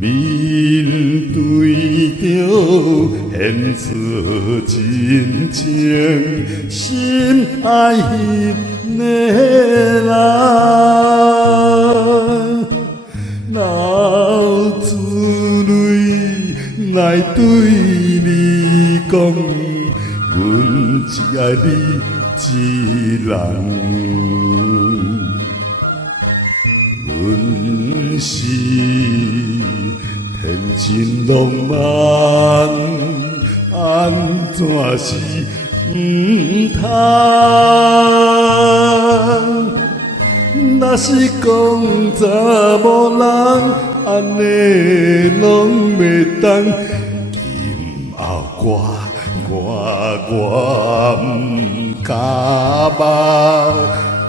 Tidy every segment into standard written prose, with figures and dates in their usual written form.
面对着现出真情，心爱迄个人，流珠泪来对你讲，阮只爱你一人。阮是天真浪漫，安怎是毋通？若是讲查某人，安尼拢袂当。今后我毋敢望，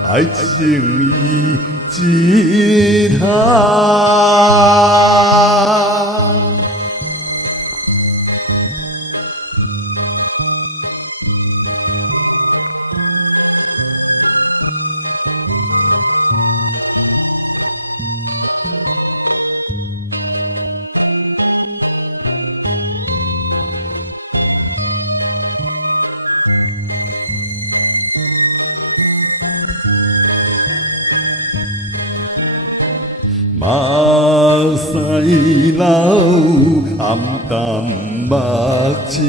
爱情伊。一趟，目屎流，暗淡目镜，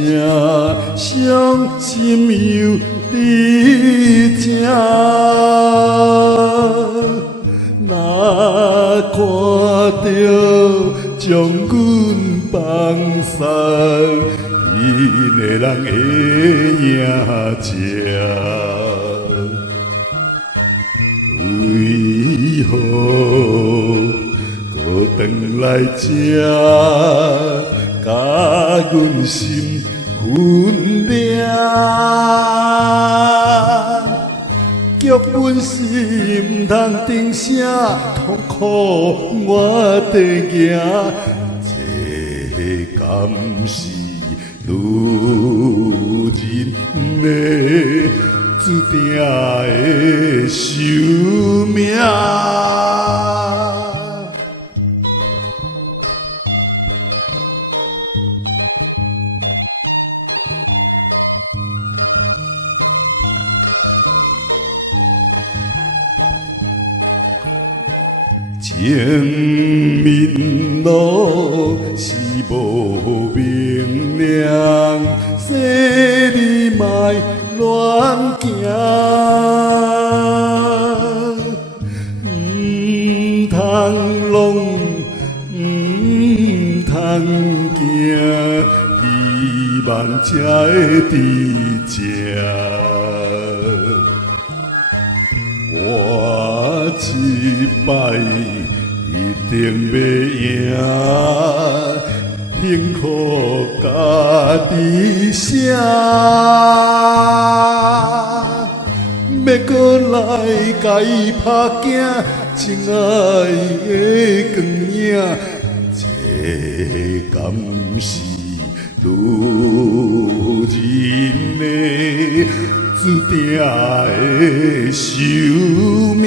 伤心又伫这。若看到将阮放散，伊个人会赢这。为何？回来这，甲阮心分裂，剧本是毋通定写，痛苦我得行，这敢是女人的注定的宿命。前面路是无明亮，说你莫乱行，唔通拢唔通行，希望才会伫这。我一摆一定要赢，幸福家己写，要搁来甲伊拍镜，亲爱的光影，这敢是女人的注定的宿命。